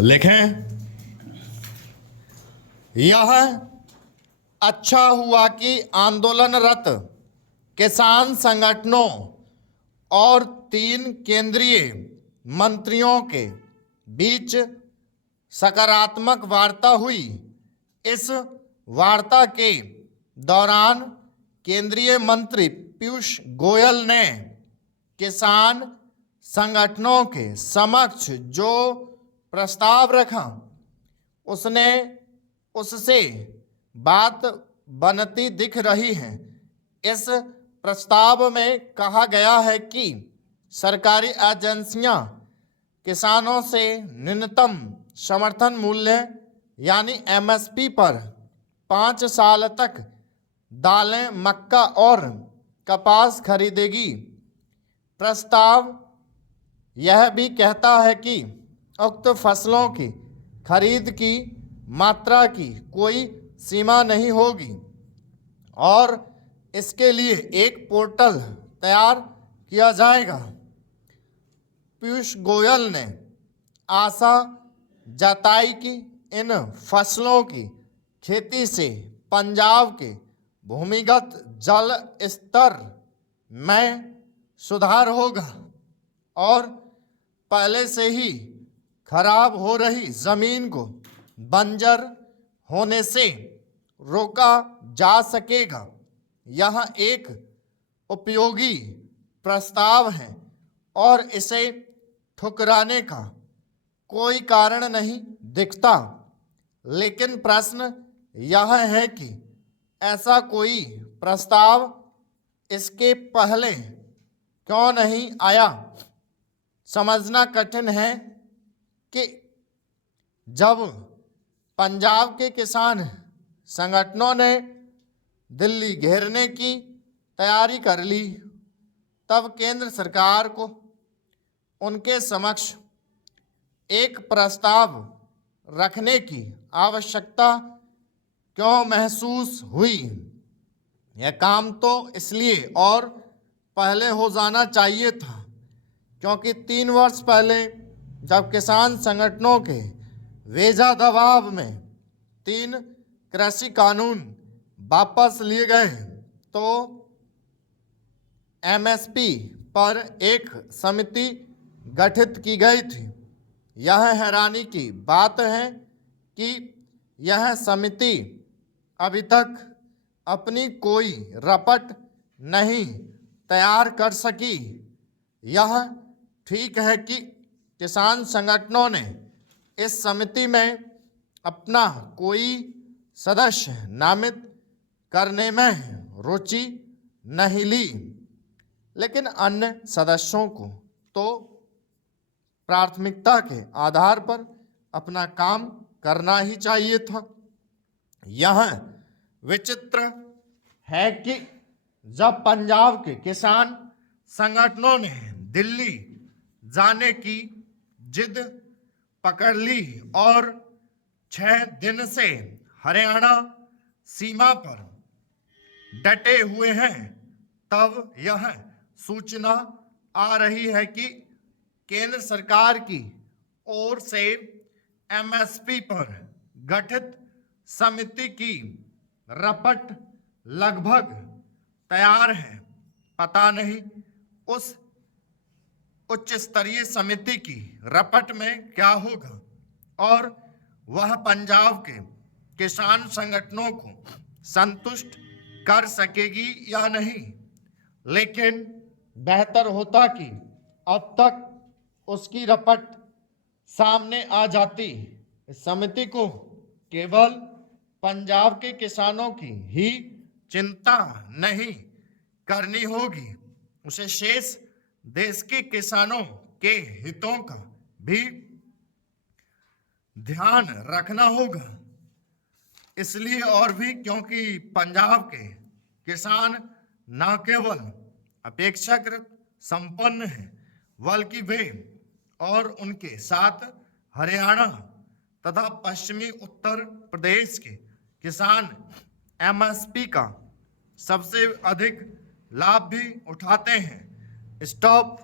लिखें। यह अच्छा हुआ कि आंदोलनरत किसान संगठनों और 3 केंद्रीय मंत्रियों के बीच सकारात्मक वार्ता हुई। इस वार्ता के दौरान केंद्रीय मंत्री पीयूष गोयल ने किसान संगठनों के समक्ष जो प्रस्ताव रखा उससे बात बनती दिख रही है। इस प्रस्ताव में कहा गया है कि सरकारी एजेंसियां किसानों से न्यूनतम समर्थन मूल्य यानी एमएसपी पर 5 साल तक दालें, मक्का और कपास खरीदेगी। प्रस्ताव यह भी कहता है कि उक्त फसलों की खरीद की मात्रा की कोई सीमा नहीं होगी और इसके लिए एक पोर्टल तैयार किया जाएगा। पीयूष गोयल ने आशा जताई कि इन फसलों की खेती से पंजाब के भूमिगत जल स्तर में सुधार होगा और पहले से ही खराब हो रही जमीन को बंजर होने से रोका जा सकेगा। यह एक उपयोगी प्रस्ताव है और इसे ठुकराने का कोई कारण नहीं दिखता, लेकिन प्रश्न यह है कि ऐसा कोई प्रस्ताव इसके पहले क्यों नहीं आया। समझना कठिन है कि जब पंजाब के किसान संगठनों ने दिल्ली घेरने की तैयारी कर ली, तब केंद्र सरकार को उनके समक्ष एक प्रस्ताव रखने की आवश्यकता क्यों महसूस हुई। यह काम तो इसलिए और पहले हो जाना चाहिए था क्योंकि 3 वर्ष पहले जब किसान संगठनों के वेजा दबाव में 3 कृषि कानून वापस लिए गए तो एमएसपी पर एक समिति गठित की गई थी। यह हैरानी की बात है कि यह समिति अभी तक अपनी कोई रपट नहीं तैयार कर सकी। यह ठीक है कि किसान संगठनों ने इस समिति में अपना कोई सदस्य नामित करने में रुचि नहीं ली, लेकिन अन्य सदस्यों को तो प्राथमिकता के आधार पर अपना काम करना ही चाहिए था। यह विचित्र है कि जब पंजाब के किसान संगठनों ने दिल्ली जाने की जिद पकड़ ली और 6 दिन से हरियाणा सीमा पर डटे हुए हैं, तब यह सूचना आ रही है कि केंद्र सरकार की ओर से एमएसपी पर गठित समिति की रपट लगभग तैयार है। पता नहीं उस उच्च स्तरीय समिति की रपट में क्या होगा और वह पंजाब के किसान संगठनों को संतुष्ट कर सकेगी या नहीं, लेकिन बेहतर होता कि अब तक उसकी रपट सामने आ जाती। इस समिति को केवल पंजाब के किसानों की ही चिंता नहीं करनी होगी, उसे शेष देश के किसानों के हितों का भी ध्यान रखना होगा। इसलिए और भी क्योंकि पंजाब के किसान न केवल अपेक्षाकृत संपन्न हैं, बल्कि वे और उनके साथ हरियाणा तथा पश्चिमी उत्तर प्रदेश के किसान एमएसपी का सबसे अधिक लाभ भी उठाते हैं। स्टॉप